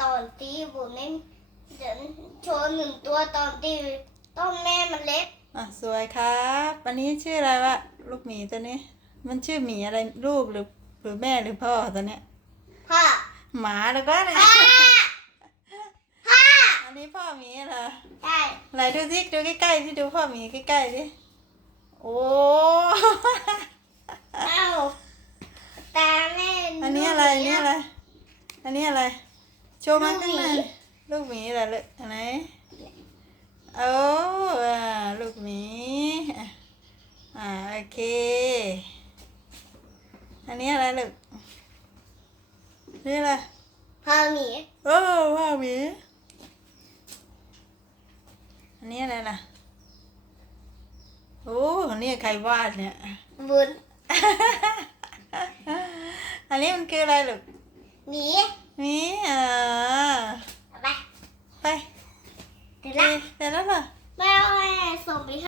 ตอนตีบุไม่เดี๋ยวโชว์หนึ่งตัวตอนตีต้นแม่มันเล็กอะสวยครับอันนี้ชื่ออะไรวะลูกหมีตัวนี้ มันชื่อหมีอะไรลูกหรือหรือแม่หรือพ่อตัวเนี้ยพ่อหมาหรือก็อะไรพ่อพ่ออันนี้พ่อหมีเหรอใช่ไหนดูสิดูใกล้ๆที่ดูพ่อหมีใกล้ๆดิโอ้เอ้าตาแม่อันนี้อะไรอันนี้อะไรอันนี้อะไร โชว์มาลูกข้างหมีในลูกหมีเหรอลูกอันไหนโอ้อ่าลูกหมีอะอ่าโอเค อันนี้อะไรลูกนี่อะไรพ่อหมีโอ้พ่อหมีอันนี้อะไรล่ะโอ้อันนี้ใครวาดเนี่ยบุญอันนี้มันคืออะไรลูก หมีหมีอ่าเอาไปไปเดี๋ยวละเสร็จแล้วเหรอแม่เอาแม่ส่งไปให้